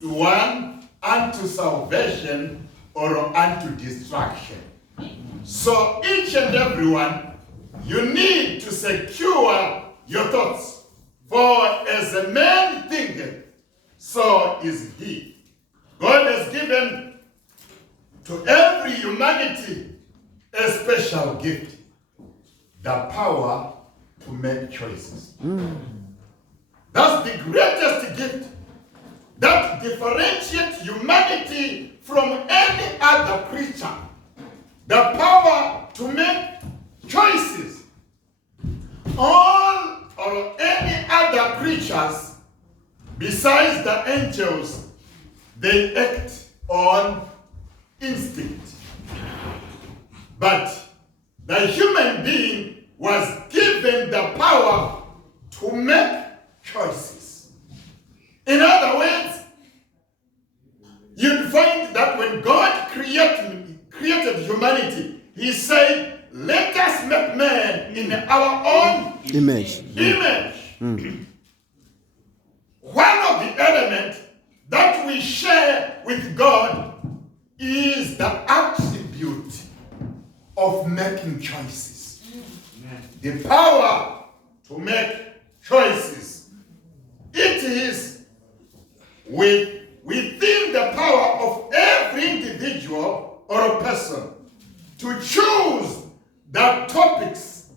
one unto salvation or unto destruction. So each and every one, you need to secure your thoughts. For as a man thinketh, so is he. God has given to every humanity a special gift, the power to make choices. That's the greatest gift that differentiates humanity from any other creature. The power to make choices. All or any other creatures besides the angels, they act on instinct. But the human being was given the power to make choices. In other words, you'd find that when God created humanity, he said, let us make man in our own image. One of the elements that we share with God is the attribute of making choices. The power to make choices. It is within the power of every individual or a person to choose the topics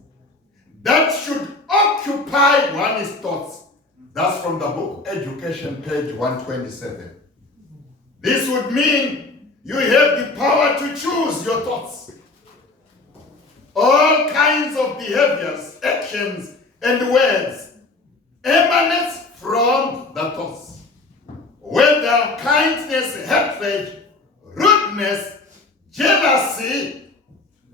that should occupy one's thoughts. That's from the book Education, page 127. This would mean you have the power to choose your thoughts. All kinds of behaviors, actions, and words emanates from the thoughts. Whether kindness, hatred, rudeness, jealousy,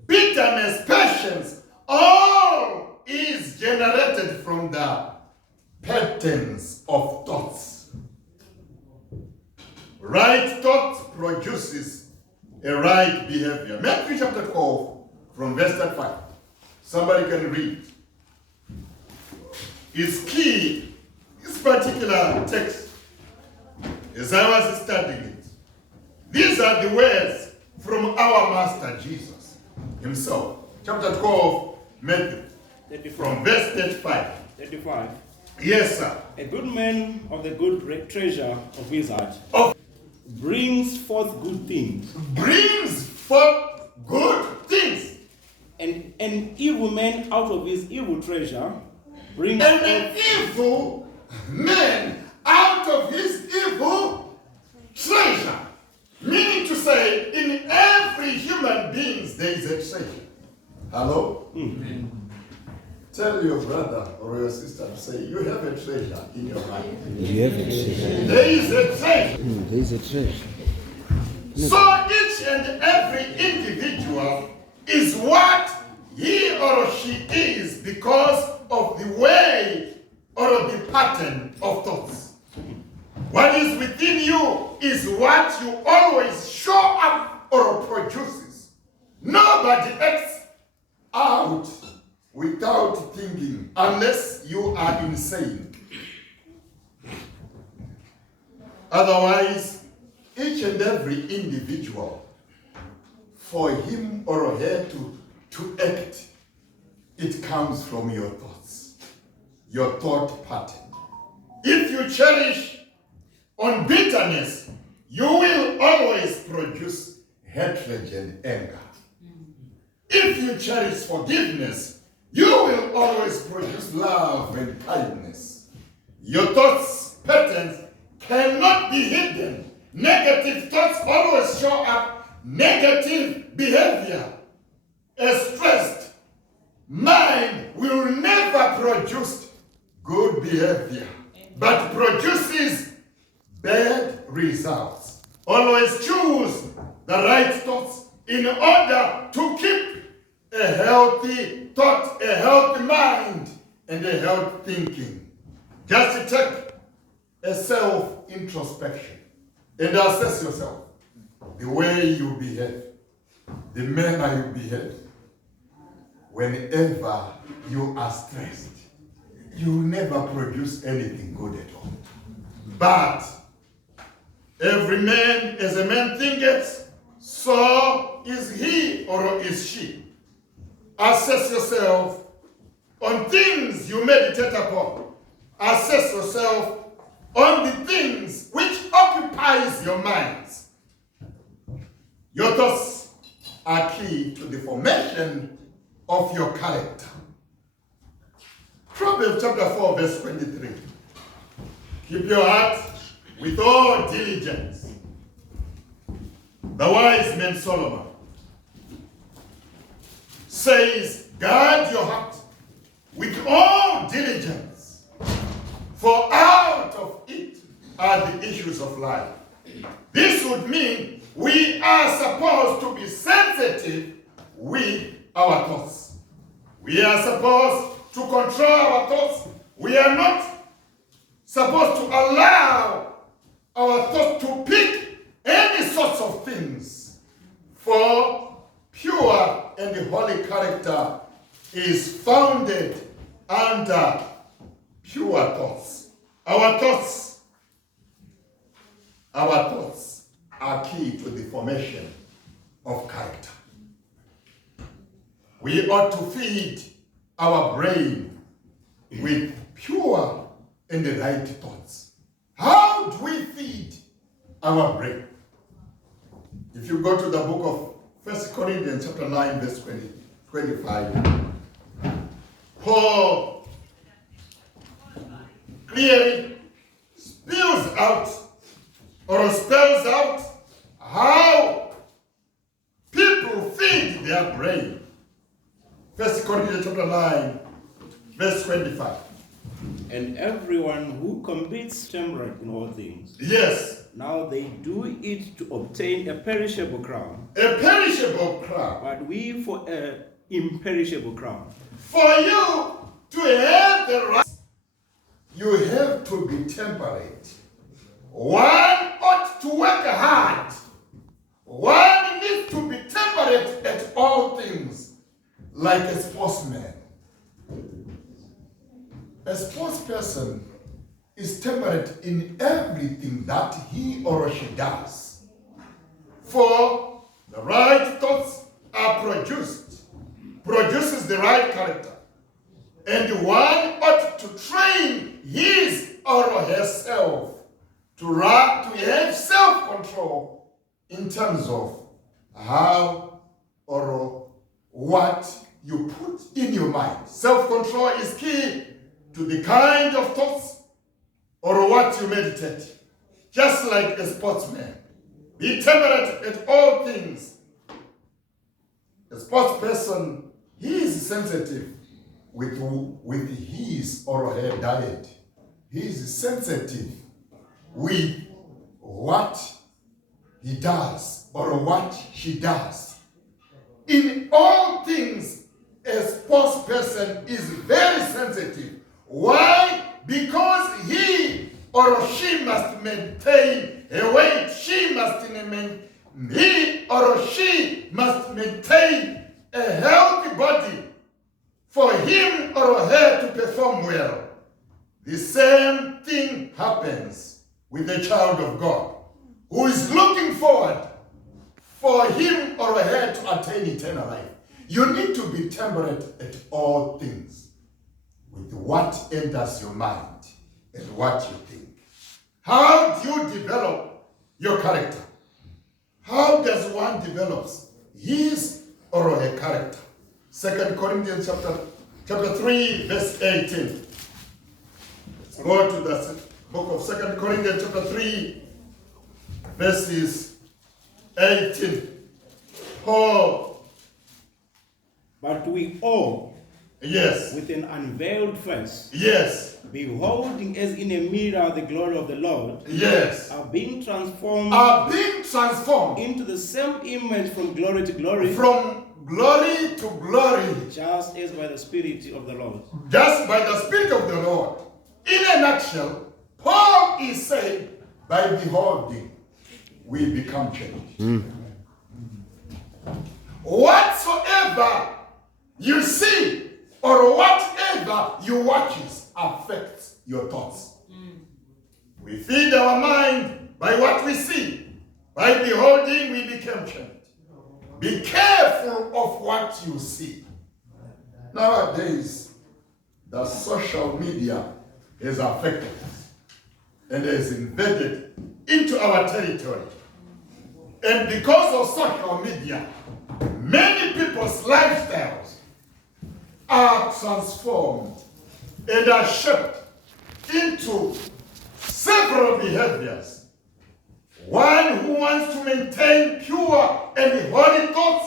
bitterness, patience, all is generated from the patterns of thoughts. Right thought produces a right behavior. Matthew chapter 12, from verse 35. Somebody can read. It's key, this particular text, as I was studying it. These are the words from our Master Jesus himself. Chapter 12, Matthew, from verse 35. 35. Yes, sir. A good man of the good treasure of his heart brings forth good things. Brings forth good things. And an evil man out of his evil treasure brings and an evil man out of his evil treasure. Meaning to say, in every human being there is a treasure. Hello? Mm-hmm. Tell your brother or your sister to say, you have a treasure in your heart. You have a treasure. There is a treasure. There is a treasure. So each and every individual is what he or she is because of the way or the pattern of thoughts. What is within you is what you always show up or produces. Nobody acts out without thinking, unless you are insane. Otherwise, each and every individual, for him or her to act, it comes from your thoughts, your thought pattern. If you cherish on bitterness, you will always produce hatred and anger. If you cherish forgiveness, you will always produce love and kindness. Your thoughts patterns cannot be hidden. Negative thoughts always show up negative behavior. A stressed mind will never produce good behavior, but produces bad results. Always choose the right thoughts in order to keep a healthy thought, a healthy mind, and a healthy thinking. Just take a self-introspection and assess yourself. The way you behave, the manner you behave. Whenever you are stressed, you never produce anything good at all. But Every man as a man thinketh, so is he or is she. Assess yourself on things you meditate upon. Assess yourself on the things which occupies your minds. Your thoughts are key to the formation of your character. Proverbs chapter 4 verse 23. Keep your heart with all diligence. The wise man Solomon says, guard your heart with all diligence, for out of it are the issues of life. This would mean we are supposed to be sensitive with our thoughts. We are supposed to control our thoughts. We are not supposed to allow our thoughts to pick any sorts of things. For pure and holy character is founded under pure thoughts. Our thoughts are key to the formation of character. We ought to feed our brain with pure and right thoughts. How do we feed our brain? If you go to the book of 1 Corinthians chapter 9, verse 25, Paul clearly spells out how people feed their brain. 1 Corinthians chapter 9, verse 25. And everyone who commits temperate in all things, Yes. now they do it to obtain a perishable crown, A perishable crown. but we for an imperishable crown. For you to have the right, you have to be temperate. One ought to work hard. One needs to be temperate at all things, like a sportsman. A sports person is temperate in everything that he or she does. For the right thoughts are produces the right character. And one ought to train his or herself to have self-control in terms of how or what you put in your mind. Self-control is key to the kind of thoughts or what you meditate. Just like a sportsman, be temperate at all things. A sports person, he is sensitive with his or her diet. He is sensitive with what he does or what she does. In all things, a sports person is very sensitive. Why? Because he or she must maintain a weight. He or she must maintain a healthy body for him or her to perform well. The same thing happens with the child of God who is looking forward for him or her to attain eternal life. You need to be temperate at all things with what enters your mind and what you think. How do you develop your character? How does one develop his or her character? 2 Corinthians chapter 3, verse 18. Let's go to the book of 2 Corinthians chapter 3, verses 18. Paul. But we all, Yes. with an unveiled face, Yes. beholding as in a mirror the glory of the Lord, Yes. are being transformed into the same image from glory to glory, from glory to glory, just as by the Spirit of the Lord. just by the Spirit of the Lord. In a nutshell, Paul is saying, by beholding, we become changed. Whatsoever you see or whatever you watch affects your thoughts. We feed our mind by what we see. By beholding, we become changed. Be careful of what you see. Nowadays, the social media has affected us and has invaded into our territory. And because of social media, many people's lifestyles are transformed and are shaped into several behaviors. One who wants to maintain pure and holy thoughts